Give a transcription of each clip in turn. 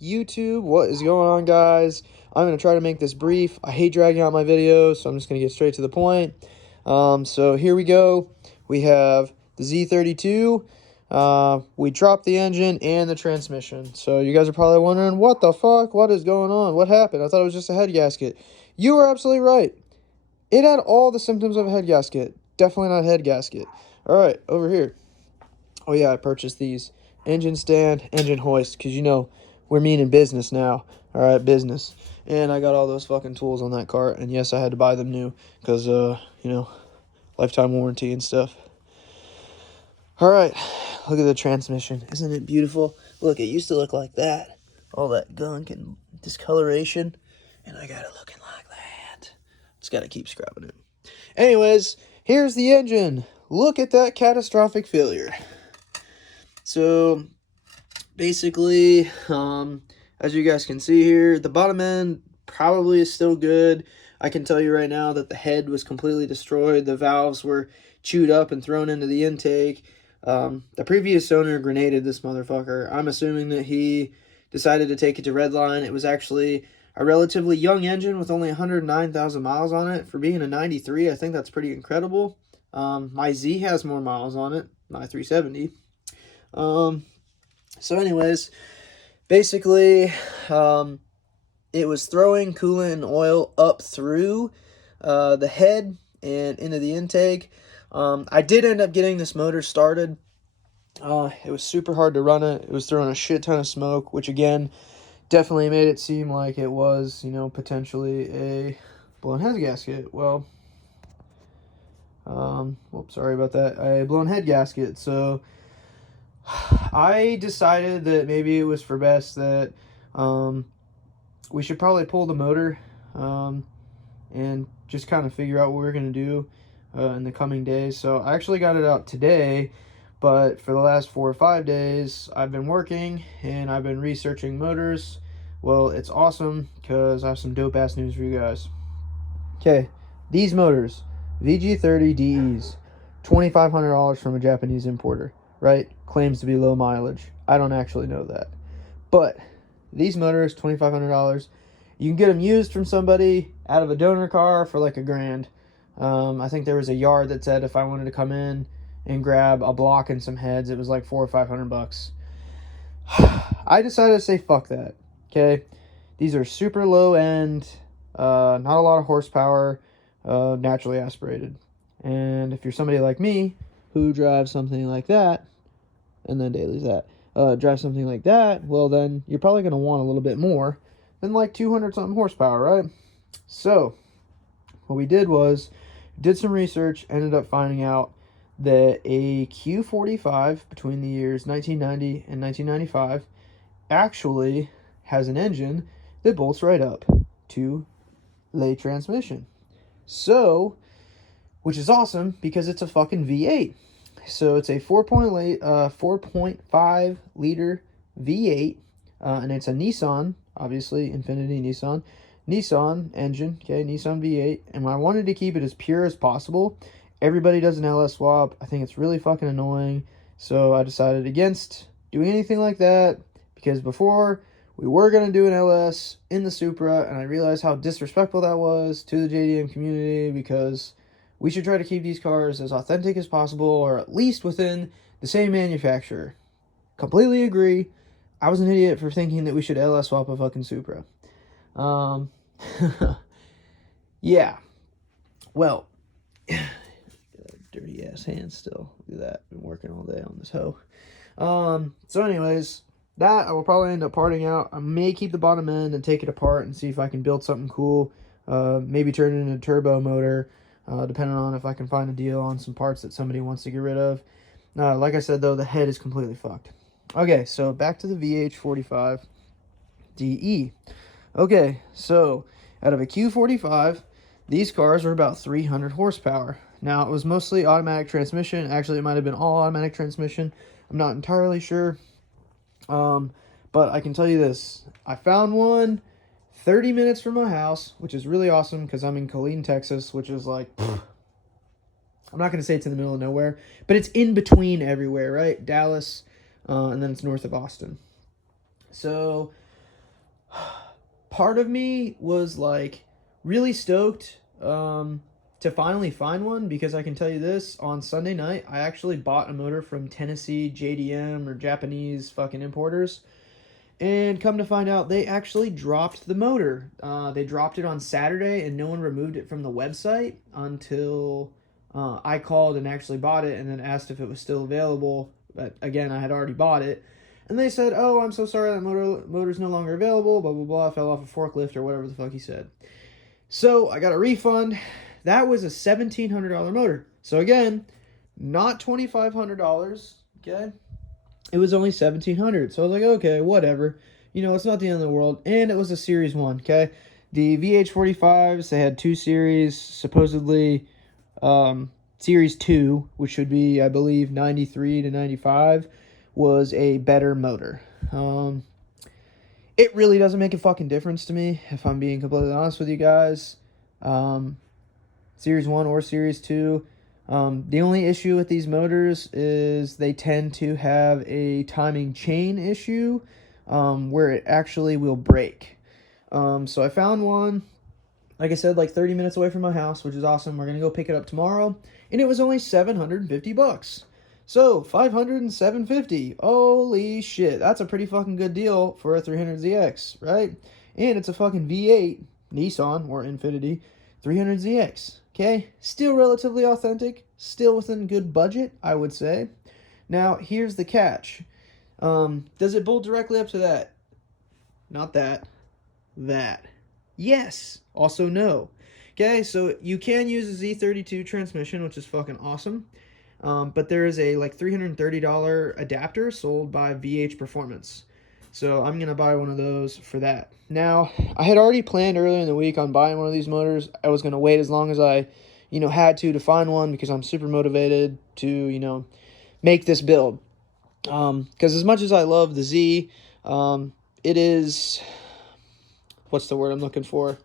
YouTube? What is going on, guys? I'm going to try to make this brief. I hate dragging out my videos, so I'm just going to get straight to the point. So here we go. We have the Z32. We dropped the engine and the transmission. So you guys are probably wondering, what the fuck? What is going on? What happened? I thought it was just a head gasket. You were absolutely right. It had all the symptoms of a head gasket. Definitely not a head gasket. All right, over here. Oh yeah, I purchased these. Engine stand, engine hoist, because you know, we're meaning business now. All right, business. And I got all those fucking tools on that cart, and yes, I had to buy them new, because, you know, lifetime warranty and stuff. All right, look at the transmission. Isn't it beautiful? Look, it used to look like that. All that gunk and discoloration, and I got it looking like that. Just got to keep scrubbing it. Anyways, here's the engine. Look at that catastrophic failure. So basically, as you guys can see here, the bottom end probably is still good. I can tell you right now that the head was completely destroyed. The valves were chewed up and thrown into the intake. The previous owner grenaded this motherfucker. I'm assuming that he decided to take it to Redline. It was actually a relatively young engine with only 109,000 miles on it. For being a 93, I think that's pretty incredible. My Z has more miles on it, my 370. So anyways, basically, it was throwing coolant and oil up through the head and into the intake. I did end up getting this motor started. It was super hard to run it. It was throwing a shit ton of smoke, which again, definitely made it seem like it was, you know, potentially a blown head gasket. Well, whoops, sorry about that. A blown head gasket. So I decided that maybe it was for best that we should probably pull the motor and just kind of figure out what we're going to do in the coming days. So I actually got it out today, but for the last 4 or 5 days, I've been working and I've been researching motors. Well, it's awesome because I have some dope-ass news for you guys. Okay, these motors, VG30DEs, $2,500 from a Japanese importer, right? Claims to be low mileage. I don't actually know that. But these motors, $2,500. You can get them used from somebody out of a donor car for like $1,000. I think there was a yard that said if I wanted to come in and grab a block and some heads, it was like $400 or $500. I decided to say fuck that. Okay, these are super low end, not a lot of horsepower, naturally aspirated. And if you're somebody like me who drives something like that, and then Daly's that, drive something like that, well then you're probably going to want a little bit more than like 200 something horsepower, right? So what we did was did some research, ended up finding out that a Q45 between the years 1990 and 1995 actually has an engine that bolts right up to lay transmission. So, which is awesome because it's a fucking V8. So it's a 4.5 liter V8, and it's a Nissan, obviously Infiniti Nissan engine, okay, Nissan V8, and I wanted to keep it as pure as possible. Everybody does an LS swap. I think it's really fucking annoying, so I decided against doing anything like that, because before we were going to do an LS in the Supra, and I realized how disrespectful that was to the JDM community, because we should try to keep these cars as authentic as possible, or at least within the same manufacturer. Completely agree. I was an idiot for thinking that we should LS swap a fucking Supra. Yeah. Well, dirty ass hands still. Look at that. Been working all day on this hoe. So anyways, that I will probably end up parting out. I may keep the bottom end and take it apart and see if I can build something cool. Maybe turn it into a turbo motor, depending on if I can find a deal on some parts that somebody wants to get rid of. Like I said, though, the head is completely fucked. Okay, so back to the VH45DE. Okay, so out of a Q45, these cars were about 300 horsepower. Now, it was mostly automatic transmission. Actually, it might have been all automatic transmission. I'm not entirely sure. But I can tell you this. I found one 30 minutes from my house, which is really awesome because I'm in Killeen, Texas, which is like, I'm not going to say it's in the middle of nowhere, but it's in between everywhere, right? Dallas, and then it's north of Austin. So part of me was like really stoked to finally find one, because I can tell you this, on Sunday night I actually bought a motor from Tennessee JDM, or Japanese fucking importers. And come to find out, they actually dropped the motor. They dropped it on Saturday, and no one removed it from the website until I called and actually bought it, and then asked if it was still available. But again, I had already bought it. And they said, "Oh, I'm so sorry, that motor's no longer available, blah, blah, blah, fell off a forklift," or whatever the fuck he said. So I got a refund. That was a $1,700 motor. So again, not $2,500, okay? It was only $1,700. So I was like, okay, whatever. You know, it's not the end of the world. And it was a Series 1, okay? The VH45s, they had two series, supposedly Series 2, which would be, I believe, 93 to 95, was a better motor. It really doesn't make a fucking difference to me, if I'm being completely honest with you guys. Series 1 or Series 2. The only issue with these motors is they tend to have a timing chain issue where it actually will break. So I found one, like I said, like 30 minutes away from my house, which is awesome. We're going to go pick it up tomorrow. And it was only $750. So 500 and 750. Holy shit. That's a pretty fucking good deal for a 300ZX, right? And it's a fucking V8 Nissan or Infiniti 300ZX. Okay, still relatively authentic, still within good budget, I would say. Now, here's the catch. Does it bolt directly up to that? Not that. That. Yes. Also no. Okay, so you can use a Z32 transmission, which is fucking awesome. But there is a like $330 adapter sold by VH Performance. So I'm going to buy one of those for that. Now, I had already planned earlier in the week on buying one of these motors. I was going to wait as long as I, had to find one, because I'm super motivated to, make this build. Because as much as I love the Z, it is, what's the word I'm looking for?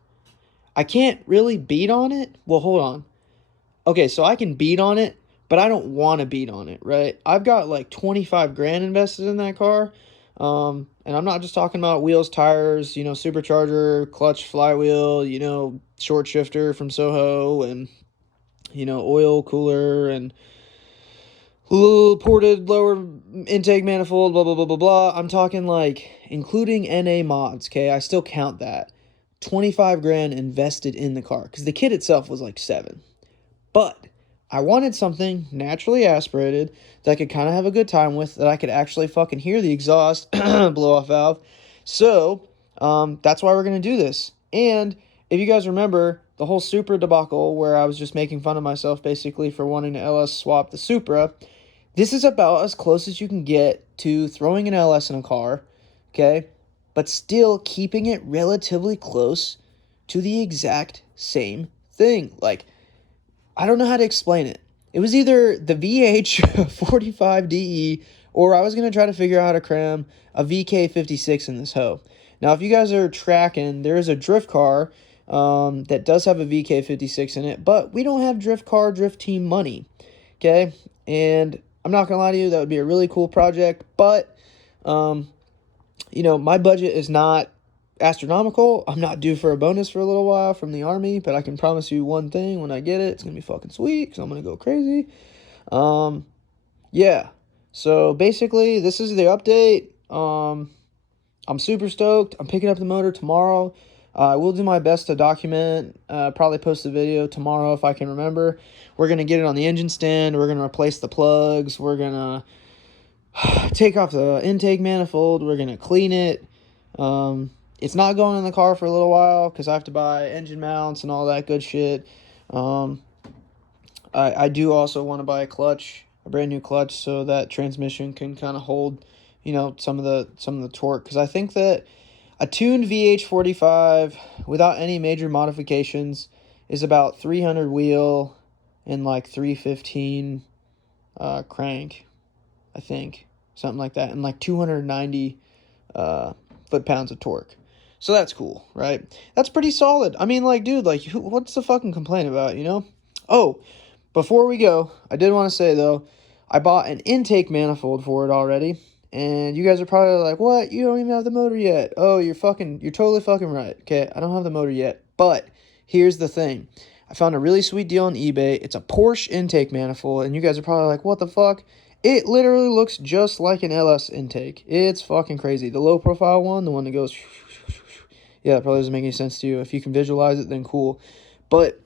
I can't really beat on it. Well, hold on. Okay, so I can beat on it, but I don't want to beat on it, right? I've got like 25 grand invested in that car. And I'm not just talking about wheels, tires, supercharger, clutch, flywheel, short shifter from Soho, and, oil cooler, and little ported lower intake manifold, blah, blah, blah, blah, blah. I'm talking like including NA mods, okay? I still count that. 25 grand invested in the car, because the kit itself was like 7. But I wanted something naturally aspirated that I could kind of have a good time with, that I could actually fucking hear the exhaust blow off valve. So that's why we're going to do this. And if you guys remember the whole Supra debacle, where I was just making fun of myself basically for wanting to LS swap the Supra, this is about as close as you can get to throwing an LS in a car, okay, but still keeping it relatively close to the exact same thing. Like, I don't know how to explain it. It was either the VH45DE, or I was going to try to figure out how to cram a VK56 in this hoe. Now, if you guys are tracking, there is a drift car that does have a VK56 in it, but we don't have drift car, drift team money, okay? And I'm not going to lie to you, that would be a really cool project, but, my budget is not astronomical. I'm not due for a bonus for a little while from the Army, but I can promise you one thing: when I get it, it's gonna be fucking sweet, because I'm gonna go crazy. Yeah, so basically this is the update. I'm super stoked. I'm picking up the motor tomorrow. I will do my best to document, probably post the video tomorrow if I can remember. We're gonna get it on the engine stand. We're gonna replace the plugs. We're gonna take off the intake manifold. We're gonna clean it. It's not going in the car for a little while, because I have to buy engine mounts and all that good shit. I do also want to buy a clutch, a brand new clutch, so that transmission can kind of hold, some of the torque. Because I think that a tuned VH45 without any major modifications is about 300 wheel and like 315 crank, I think, something like that, and like 290 foot-pounds of torque. So that's cool, right? That's pretty solid. I mean, like, dude, like, what's the fucking complaint about, Oh, before we go, I did want to say, though, I bought an intake manifold for it already. And you guys are probably like, what? You don't even have the motor yet. Oh, you're totally fucking right. Okay, I don't have the motor yet. But here's the thing. I found a really sweet deal on eBay. It's a Porsche intake manifold. And you guys are probably like, what the fuck? It literally looks just like an LS intake. It's fucking crazy. The low profile one, the one that goes... Yeah, that probably doesn't make any sense to you. If you can visualize it, then cool. But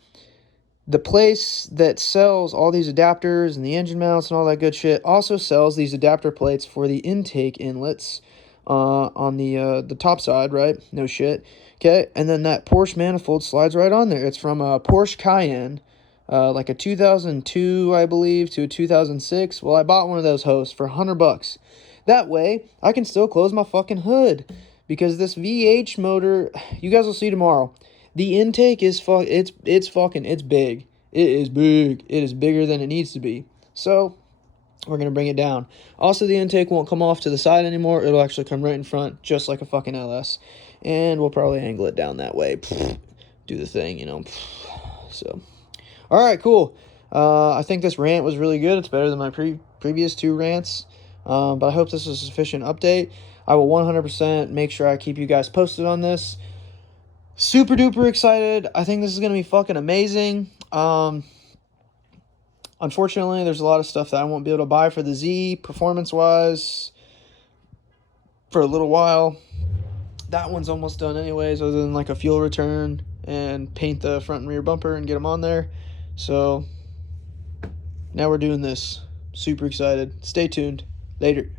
the place that sells all these adapters and the engine mounts and all that good shit also sells these adapter plates for the intake inlets on the top side, right? No shit. Okay, and then that Porsche manifold slides right on there. It's from a Porsche Cayenne, like a 2002, I believe, to a 2006. Well, I bought one of those hosts for $100. That way, I can still close my fucking hood. Because this VH motor, you guys will see tomorrow. The intake is it's big. It is big. It is bigger than it needs to be. So, we're going to bring it down. Also, the intake won't come off to the side anymore. It'll actually come right in front, just like a fucking LS. And we'll probably angle it down that way. Do the thing, you know. So, all right, cool. I think this rant was really good. It's better than my previous 2 rants. But I hope this was a sufficient update. I will 100% make sure I keep you guys posted on this. Super duper excited. I think this is going to be fucking amazing. Unfortunately, there's a lot of stuff that I won't be able to buy for the Z, performance-wise, for a little while. That one's almost done anyways, other than like a fuel return and paint the front and rear bumper and get them on there. So, now we're doing this. Super excited. Stay tuned. Later.